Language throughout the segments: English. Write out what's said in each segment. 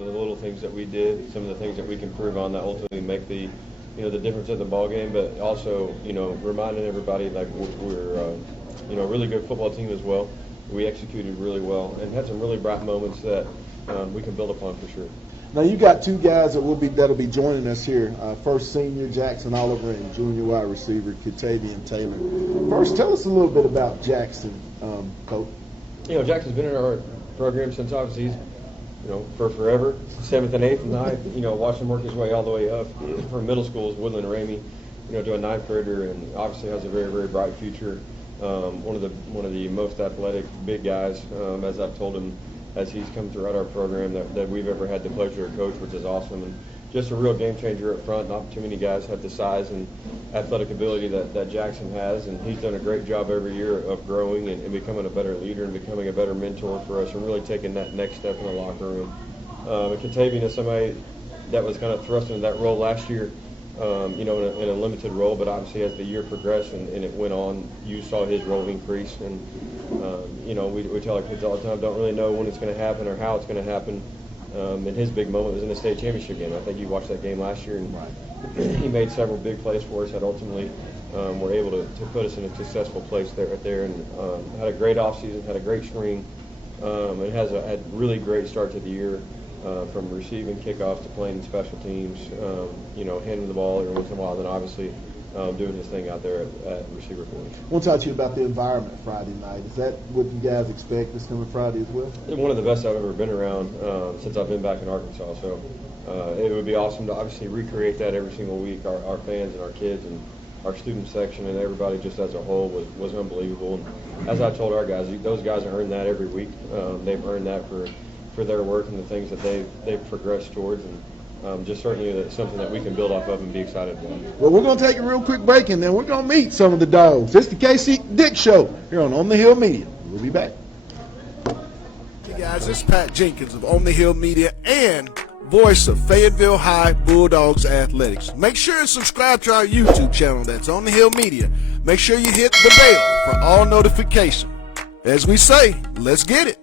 of the little things that we did, some of the things that we can improve on that ultimately make the difference in the ball game, but also, reminding everybody like we're a really good football team as well. We executed really well and had some really bright moments that we can build upon for sure. Now you got two guys that'll be joining us here. First senior Jaxson Oliver and junior wide receiver Catavian Taylor. First, tell us a little bit about Jaxson, Coach. Jackson's been in our program since obviously he's for forever, 7th and 8th and 9th, watch him work his way all the way up from middle schools, Woodland and Ramey, to a 9th grader, and obviously has a very, very bright future. One of the most athletic big guys, as I've told him, as he's come throughout our program that we've ever had the pleasure of coach, which is awesome. And just a real game changer up front. Not too many guys have the size and athletic ability that Jaxson has, and he's done a great job every year of growing and becoming a better leader and becoming a better mentor for us and really taking that next step in the locker room. And Catavian is somebody that was kind of thrust into that role last year, in a limited role, but obviously as the year progressed and it went on, you saw his role increase. And, we tell our kids all the time, don't really know when it's going to happen or how it's going to happen. And his big moment was in the state championship game. I think you watched that game last year, and he made several big plays for us that ultimately were able to put us in a successful place there. And had a great offseason, had a great spring, and had really great start to the year. From receiving kickoffs to playing special teams, handing the ball every once in a while, and then obviously doing his thing out there at receiver point. I want to talk to you about the environment Friday night. Is that what you guys expect this coming Friday as well? One of the best I've ever been around since I've been back in Arkansas. So it would be awesome to obviously recreate that every single week. Our fans and our kids and our student section and everybody just as a whole was unbelievable. And as I told our guys, those guys have earned that every week. They've earned that for their work and the things that they've progressed towards, and just certainly that's something that we can build off of and be excited about. Well, we're going to take a real quick break, and then we're going to meet some of the dogs. It's the KC Dick Show here on the Hill Media. We'll be back. Hey guys, this is Pat Jenkins of On the Hill Media and voice of Fayetteville High Bulldogs Athletics. Make sure and subscribe to our YouTube channel. That's On the Hill Media. Make sure you hit the bell for all notifications. As we say, let's get it.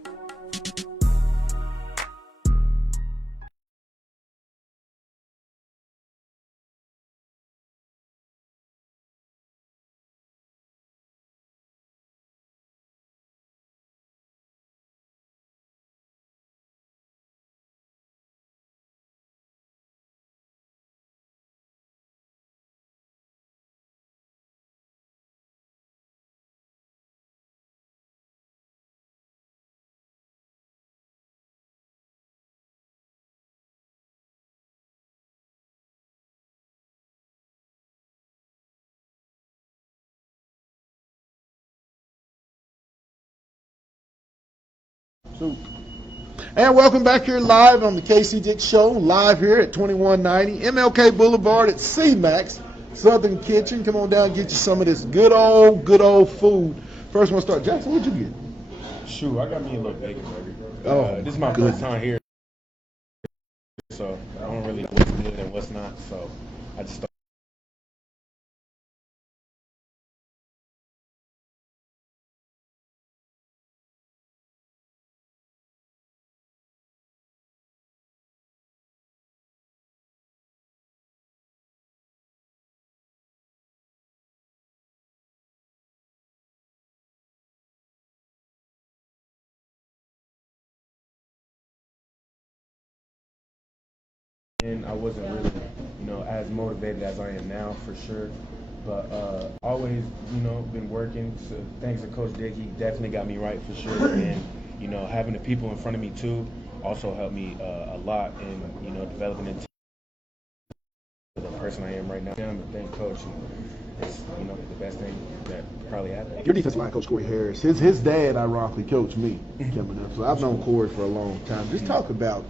And welcome back here live on the KC Dick Show, live here at 2190 MLK Boulevard at C-Max Southern Kitchen. Come on down and get you some of this good old food. First one, start. Jaxson, what'd you get? Shoot, I got me a little bacon burger. This is my good. first time here, so I don't really know what's good and what's not. So I just and I wasn't really, as motivated as I am now for sure. But always, been working. So thanks to Coach Dick, he definitely got me right for sure. And having the people in front of me too also helped me a lot in developing into the person I am right now. But thank Coach. It's the best thing that probably happened. Your defensive line coach, Corey Harris. His dad, ironically, coached me coming up. So I've known Corey for a long time. Just talk about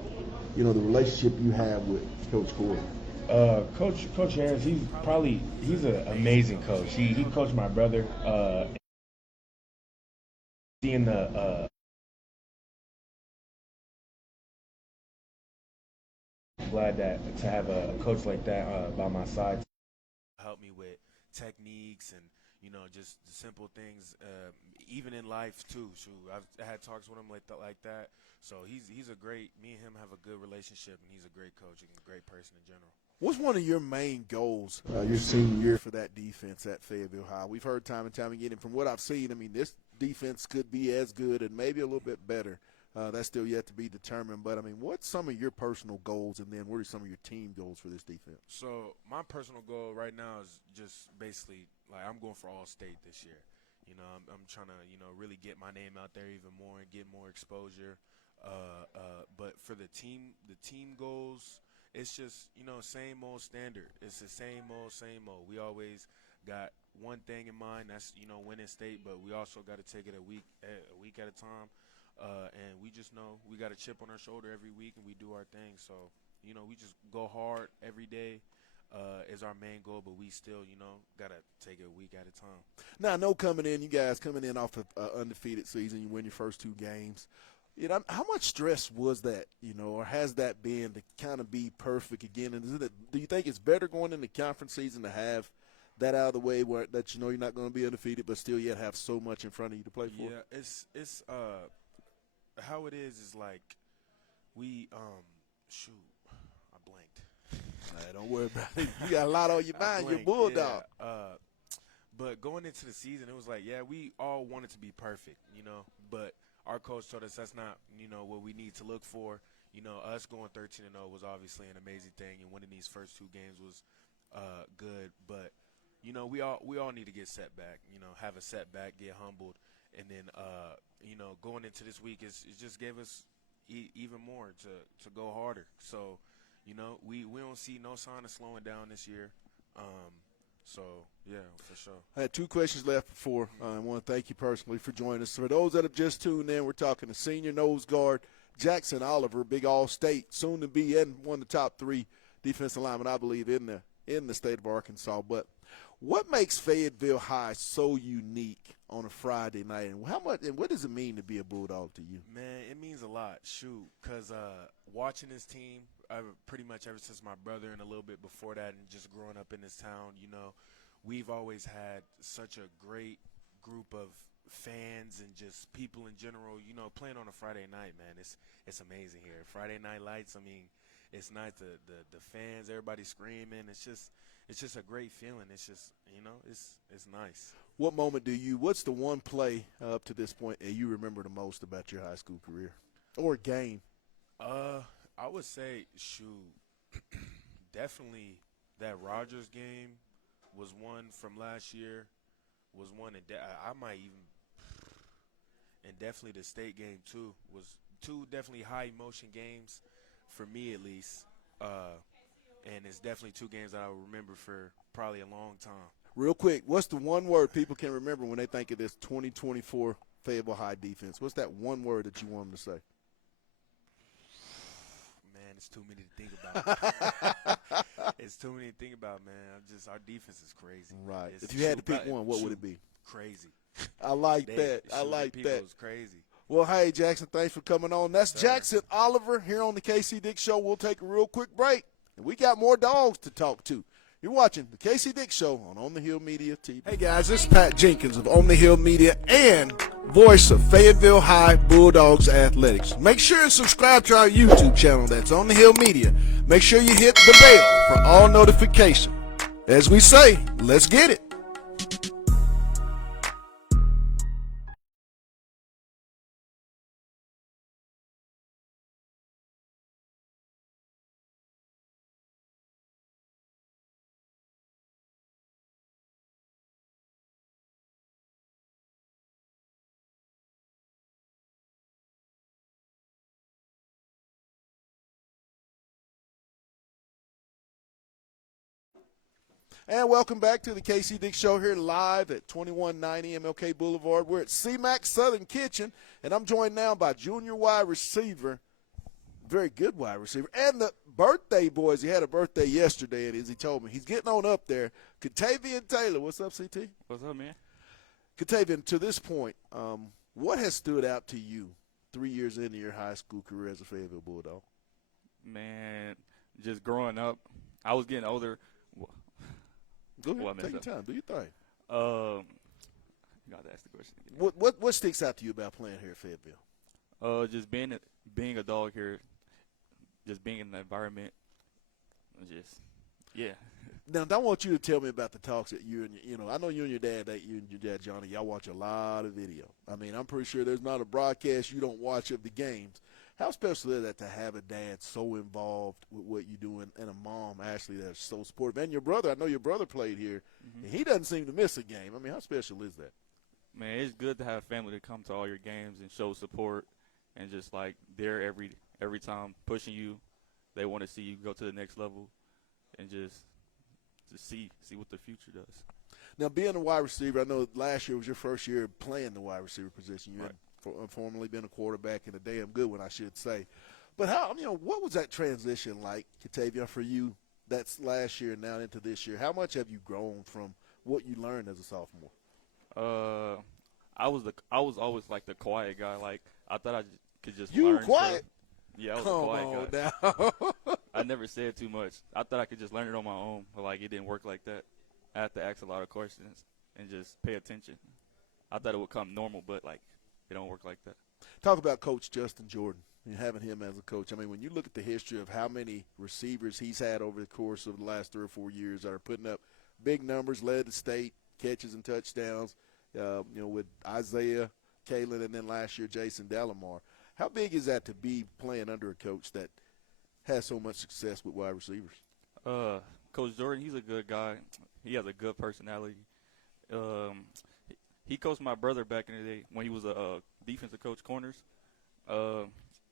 the relationship you have with Coach Corey. Coach Harris, he's an amazing coach. He coached my brother. Seeing the glad that to have a coach like that by my side. Help me with techniques and just the simple things, even in life too. Shoot, I've had talks with him like that. So he's a great. Me and him have a good relationship, and he's a great coach and a great person in general. What's one of your main goals your senior year for that defense at Fayetteville High? We've heard time and time again, and from what I've seen, I mean, this defense could be as good and maybe a little bit better. That's still yet to be determined. But, I mean, what's some of your personal goals, and then what are some of your team goals for this defense? So my personal goal right now is just basically, like, I'm going for All-State this year. I'm trying to, really get my name out there even more and get more exposure. But for the team goals, it's just, same old standard. It's the same old. We always got one thing in mind, that's, winning state, but we also got to take it a week at a time. And we just know we got a chip on our shoulder every week, and we do our thing. So, we just go hard every day is our main goal, but we still, got to take it a week at a time. Now, I know you guys coming in off an undefeated season, you win your first 2 games. How much stress was that, or has that been to kind of be perfect again? And do you think it's better going into conference season to have that out of the way where that you're not going to be undefeated, but still yet have so much in front of you to play for? Yeah, it's how it is like we shoot, I blanked. Don't worry about it. You got a lot on your mind. You're Bulldog. Yeah, but going into the season, it was like, yeah, we all wanted to be perfect, but our coach told us that's not, what we need to look for. Us going 13-0 was obviously an amazing thing, and winning these first 2 games was good. But, we all need to get set back, have a setback, get humbled, and then, going into this week, it just gave us even more to go harder. So, we don't see no sign of slowing down this year. So, yeah, for sure. I had 2 questions left before. I want to thank you personally for joining us. For those that have just tuned in, we're talking to senior nose guard Jaxson Oliver, big All-State, soon to be and one of the top 3 defensive linemen, I believe, in the state of Arkansas. But what makes Fayetteville High so unique on a Friday night, and what does it mean to be a Bulldog to you? Man, it means a lot. Shoot, because watching this team, pretty much ever since my brother and a little bit before that, and just growing up in this town, we've always had such a great group of fans and just people in general. Playing on a Friday night, man, it's amazing here. Friday Night Lights, I mean, it's nice. The fans, everybody screaming. It's just a great feeling. It's just, it's nice. What's the one play up to this point that you remember the most about your high school career or game? I would say, definitely that Rogers game was one from last year. Was one, and I might even, and definitely the state game too. Was 2 definitely high emotion games for me at least. And it's definitely 2 games that I will remember for probably a long time. Real quick, what's the one word people can remember when they think of this 2024 Fayetteville High defense? What's that one word that you want them to say? Man, it's too many to think about. It's too many to think about, man. Our defense is crazy. Right. If you had to pick one, what would it be? Crazy. I like that. I like that. It's crazy. Well, hey, Jaxson, thanks for coming on. That's Jaxson Oliver here on the KC Dick Show. We'll take a real quick break, and we got more dogs to talk to. You're watching the KC Dick Show on the Hill Media TV. Hey, guys, this is Pat Jenkins of On the Hill Media and voice of Fayetteville High Bulldogs Athletics. Make sure and subscribe to our YouTube channel. That's On the Hill Media. Make sure you hit the bell for all notifications. As we say, let's get it. And welcome back to the KC Dick Show here live at 2190 MLK Boulevard. We're at CMAX Southern Kitchen, and I'm joined now by junior wide receiver, very good wide receiver, and the birthday boys. He had a birthday yesterday, and as he told me, he's getting on up there. Catavian Taylor. What's up, CT? What's up, man? Catavian, to this point, what has stood out to you 3 years into your high school career as a Fayetteville Bulldog? Man, just growing up, I was getting older. Go ahead, take your time. Do your thing. You got to ask the question again. What sticks out to you about playing here at Fayetteville? Just being a dog here, just being in the environment, just yeah. Now, I want you to tell me about the talks that I know you and your dad Johnny, y'all watch a lot of video. I mean, I'm pretty sure there's not a broadcast you don't watch of the games. How special is that to have a dad so involved with what you do and a mom, Ashley, that's so supportive? And your brother, I know your brother played here, and he doesn't seem to miss a game. I mean, how special is that? Man, it's good to have family to come to all your games and show support and just like they're every time pushing you. They want to see you go to the next level and just to see what the future does. Now, being a wide receiver, I know last year was your first year playing the wide receiver position. You Right. had formerly been a quarterback and a damn good one, I should say. But what was that transition like, Catavian, for you? That's last year and now into this year. How much have you grown from what you learned as a sophomore? I was always like the quiet guy. Like I thought I could just You learn were quiet? stuff. Yeah, I was Come a quiet on guy. now. I never said too much. I thought I could just learn it on my own, but like it didn't work like that. I had to ask a lot of questions and just pay attention. I thought it would come normal, but like it don't work like that. Talk about Coach Justin Jordan and having him as a coach. I mean, when you look at the history of how many receivers he's had over the course of the last 3 or 4 years that are putting up big numbers, led the state, catches and touchdowns, with Isaiah, Kalen, and then last year Jaxson Oliver. How big is that to be playing under a coach that has so much success with wide receivers? Coach Jordan, he's a good guy. He has a good personality. He coached my brother back in the day when he was a defensive coach corners.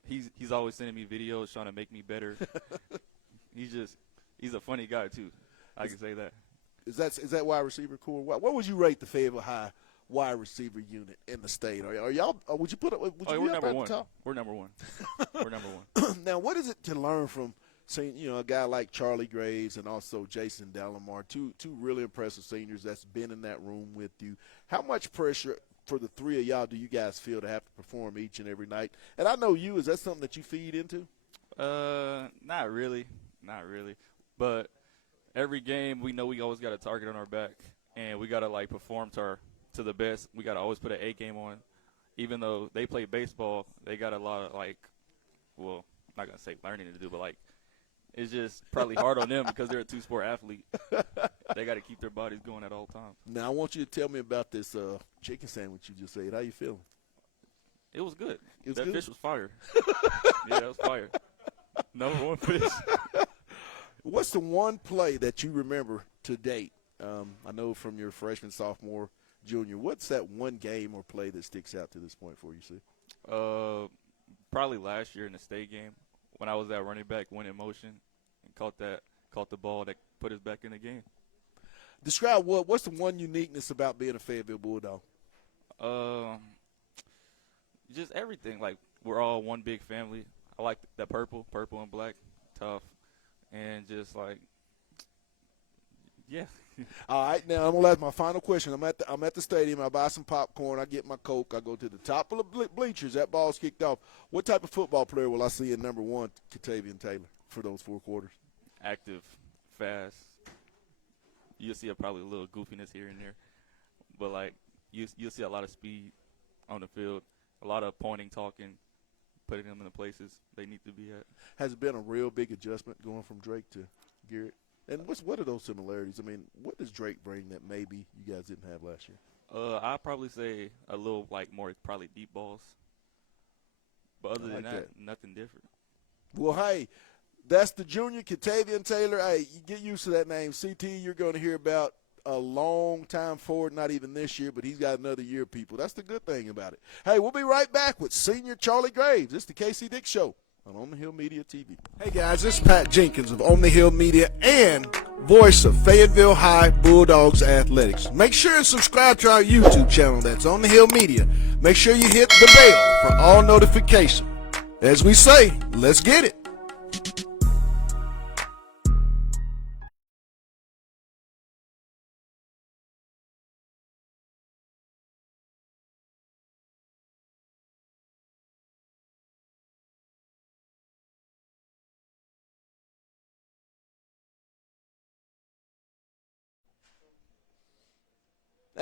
He's always sending me videos trying to make me better. He's a funny guy too. I can say that. Is that wide receiver cool? What would you rate the Fayetteville High wide receiver unit in the state? Are y'all? Would you put it? We're number one. We're number one. We're number one. Now, what is it to learn from seeing a guy like Charlie Graves and also Jaxson Oliver, two really impressive seniors that's been in that room with you? How much pressure for the three of y'all do you guys feel to have to perform each and every night? And I know is that something that you feed into? Not really. But every game we know we always got a target on our back, and we gotta like perform to the best. We gotta always put an A game on. Even though they play baseball, they got a lot of I'm not gonna say learning to do, but like it's just probably hard on them because they're a two-sport athlete. They got to keep their bodies going at all times. Now I want you to tell me about this chicken sandwich you just ate. How you feeling? It was good. That fish was fire. Yeah, that was fire. Number one fish. What's the one play that you remember to date? I know from your freshman, sophomore, junior. What's that one game or play that sticks out to this point for you, see? Probably last year in the state game when I was at running back, went in motion and caught the ball that put us back in the game. Describe what's the one uniqueness about being a Fayetteville Bulldog? Just everything. Like we're all one big family. I like that purple and black, tough, and just like, yeah. All right, now I'm gonna ask my final question. I'm at the stadium. I buy some popcorn. I get my Coke. I go to the top of the bleachers. That ball's kicked off. What type of football player will I see in number one, Catavian Taylor, for those 4 quarters? Active, fast. You'll see probably a little goofiness here and there, but like you'll see a lot of speed on the field, a lot of pointing, talking, putting them in the places they need to be at. Has it been a real big adjustment going from Drake to Garrett? And what are those similarities? I mean, what does Drake bring that maybe you guys didn't have last year? I'd probably say a little more probably deep balls. But other than that, nothing different. Well, hey, that's the junior Catavian Taylor. Hey, you get used to that name. CT, you're going to hear about a long time forward, not even this year, but he's got another year, people. That's the good thing about it. Hey, we'll be right back with senior Charlie Graves. It's the KC Dick Show on the Hill Media TV. Hey guys, this is Pat Jenkins of On the Hill Media and voice of Fayetteville High Bulldogs Athletics. Make sure and subscribe to our YouTube channel that's On the Hill Media. Make sure you hit the bell for all notifications. As we say, let's get it.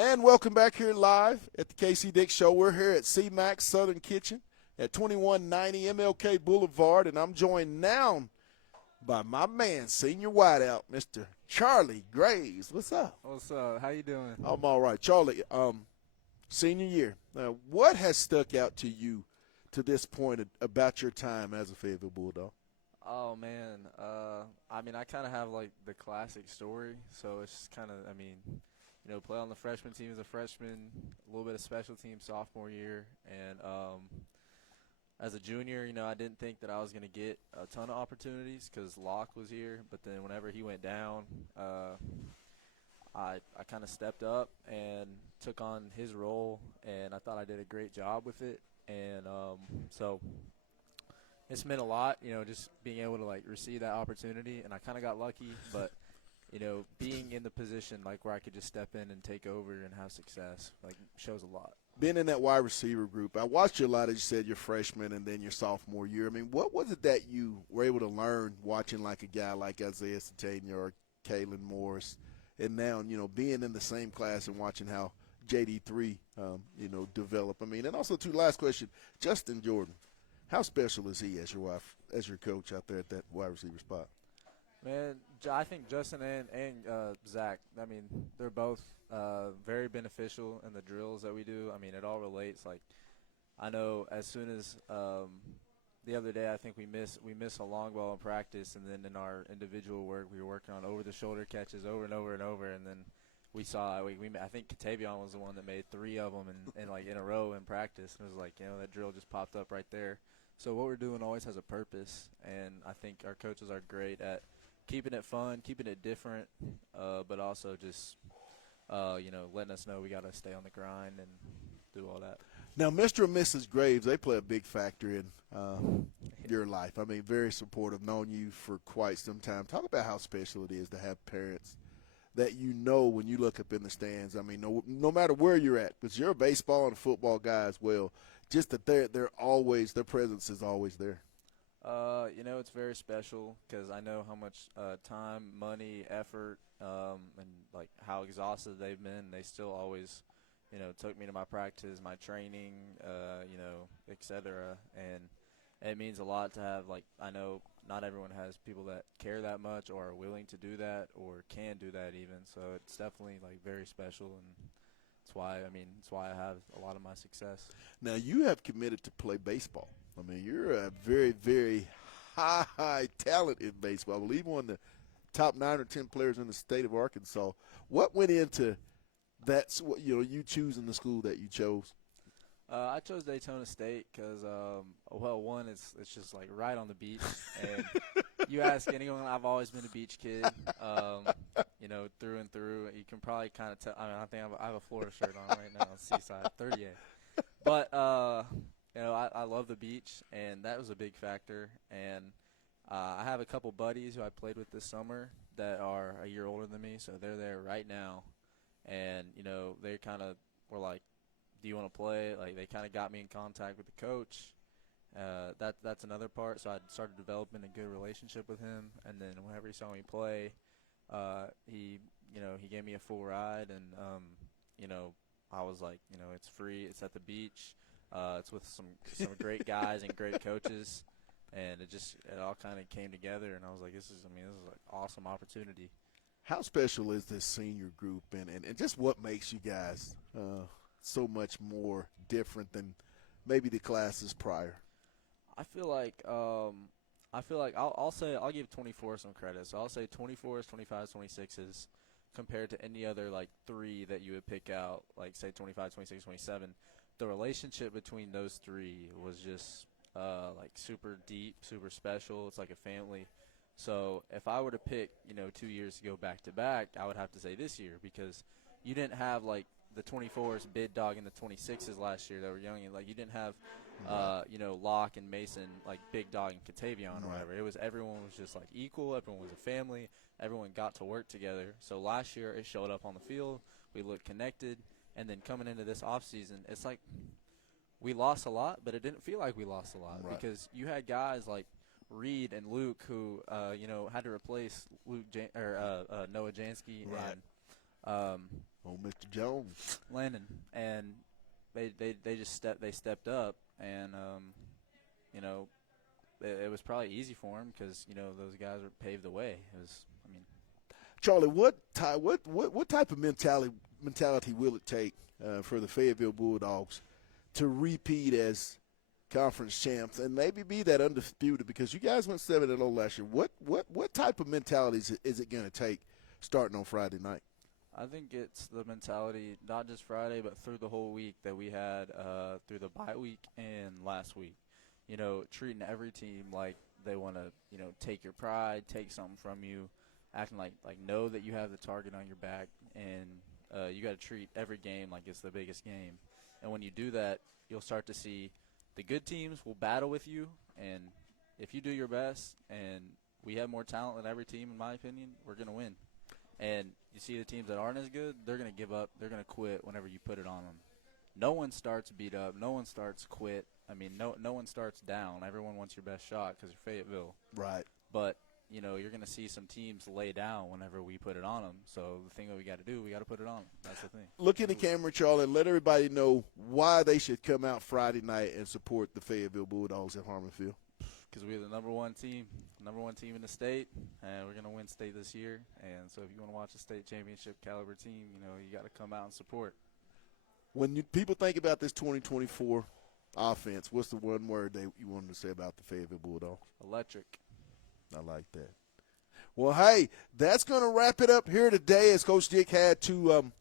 And welcome back here live at the KC Dick Show. We're here at C-Max Southern Kitchen at 2190 MLK Boulevard, and I'm joined now by my man, senior wideout, Mr. Charlie Graves. What's up? What's up? How you doing? I'm all right. Charlie, senior year. Now, what has stuck out to you to this point about your time as a Fayetteville Bulldog? Oh, man. I mean, I kind of have, like, the classic story. So it's just kind of, I mean, you know, play on the freshman team as a freshman, a little bit of special team sophomore year. And as a junior, you know, I didn't think that I was going to get a ton of opportunities because Locke was here. But then whenever he went down, I kind of stepped up and took on his role, and I thought I did a great job with it. And so it's meant a lot, you know, just being able to, like, receive that opportunity. And I kind of got lucky, but, you know, being in the position, like, where I could just step in and take over and have success, like, shows a lot. Being in that wide receiver group, I watched you a lot, as you said, your freshman and then your sophomore year. I mean, what was it that you were able to learn watching, like, a guy like Isaiah Satania or Kalen Morris, and now, you know, being in the same class and watching how JD3, you know, develop? I mean, and also, too, last question, Justin Jordan, how special is he as your coach out there at that wide receiver spot? Man, I think Justin and Zach, I mean, they're both very beneficial in the drills that we do. I mean, it all relates. Like, I know as soon as the other day, I think we miss a long ball in practice, and then in our individual work, we were working on over-the-shoulder catches over and over and over, and then we saw, I think Catavian was the one that made 3 of them in a row in practice. And it was like, you know, that drill just popped up right there. So what we're doing always has a purpose, and I think our coaches are great at keeping it fun, keeping it different, but also just, you know, letting us know we got to stay on the grind and do all that. Now, Mr. and Mrs. Graves, they play a big factor in your life. I mean, very supportive, known you for quite some time. Talk about how special it is to have parents that you know when you look up in the stands. I mean, no matter where you're at, because you're a baseball and a football guy as well, just that they're always, their presence is always there. You know, it's very special because I know how much time, money, effort, and, like, how exhausted they've been. They still always, you know, took me to my practice, my training, you know, et cetera. And it means a lot to have, like, I know not everyone has people that care that much or are willing to do that or can do that even. So it's definitely, like, very special, and that's why I have a lot of my success. Now, you have committed to play baseball. I mean, you're a very, very high talent in baseball. I believe one of the top 9 or 10 players in the state of Arkansas. What went into that, you know, you choosing the school that you chose? I chose Daytona State because, well, one, it's just, like, right on the beach. And you ask anyone, I've always been a beach kid, you know, through and through. You can probably kind of tell. I mean, I think I have a Florida shirt on right now, Seaside, 38. But, you know, I love the beach, and that was a big factor. And I have a couple buddies who I played with this summer that are a year older than me, so they're there right now. And, you know, they kind of were like, do you want to play? Like, they kind of got me in contact with the coach. That's another part. So I started developing a good relationship with him. And then whenever he saw me play, he gave me a full ride. And, you know, I was like, you know, it's free. It's at the beach. It's with some great guys and great coaches. And it all kind of came together. And I was like, this is an awesome opportunity. How special is this senior group, and just what makes you guys so much more different than maybe the classes prior? I feel like I'll give 24 some credit. So I'll say 24s, 25s, 26s compared to any other, like, 3 that you would pick out, like, say 25, 26, 27. The relationship between those 3 was just like super deep, super special. It's like a family. So if I were to pick, you know, 2 years to go back to back, I would have to say this year because you didn't have, like, the 24s, Bid Dog, and the 26s last year that were young. And, like, you didn't have, you know, Locke and Mason, like, Big Dog and Catavian or whatever. It was everyone was just, like, equal. Everyone was a family. Everyone got to work together. So last year it showed up on the field. We looked connected. And then coming into this offseason, it's like we lost a lot, but it didn't feel like we lost a lot because you had guys like Reed and Luke who, you know, had to replace Noah Jansky. Right. And Oh, Mr. Jones. Landon, and they just stepped up, and you know, it was probably easy for them because those guys were paved the way. It was, I mean, Charlie, what type of mentality will it take for the Fayetteville Bulldogs to repeat as conference champs and maybe be that undisputed? Because you guys went 7-0 last year. What type of mentality is it going to take starting on Friday night? I think it's the mentality, not just Friday, but through the whole week that we had through the bye week and last week. Treating every team like they want to, take your pride, take something from you, acting like know that you have the target on your back, and you got to treat every game like it's the biggest game. And when you do that, you'll start to see the good teams will battle with you, and if you do your best, and we have more talent than every team, in my opinion, we're going to win. And you see the teams that aren't as good, they're going to give up. They're going to quit whenever you put it on them. No one starts beat up. No one starts quit. I mean, no one starts down. Everyone wants your best shot because you're Fayetteville. Right. But, you're going to see some teams lay down whenever we put it on them. So the thing that we got to do, we got to put it on them. That's the thing. Look in the camera, Charlie, and let everybody know why they should come out Friday night and support the Fayetteville Bulldogs at Harmon Field. Because we're the number one team in the state, and we're going to win state this year. And so if you want to watch a state championship caliber team, you got to come out and support. When people think about this 2024 offense, what's the one word you wanted to say about the Fayetteville Bulldogs? Electric. I like that. Well, hey, that's going to wrap it up here today as Coach Dick had to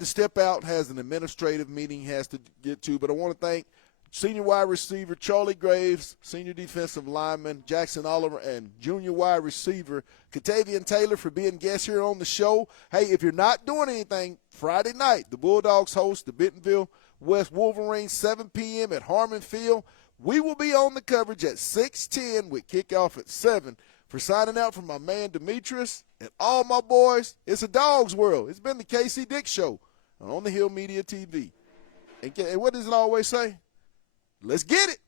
step out, has an administrative meeting he has to get to. But I want to thank senior wide receiver Charlie Graves, senior defensive lineman Jaxson Oliver, and junior wide receiver Catavian Taylor for being guests here on the show. Hey, if you're not doing anything, Friday night, the Bulldogs host the Bentonville West Wolverines, 7 p.m. at Harmon Field. We will be on the coverage at 6:10 with kickoff at 7. For signing out from my man Demetrius and all my boys, it's a dog's world. It's been the KC Dick Show on the Hill Media TV. And what does it always say? Let's get it.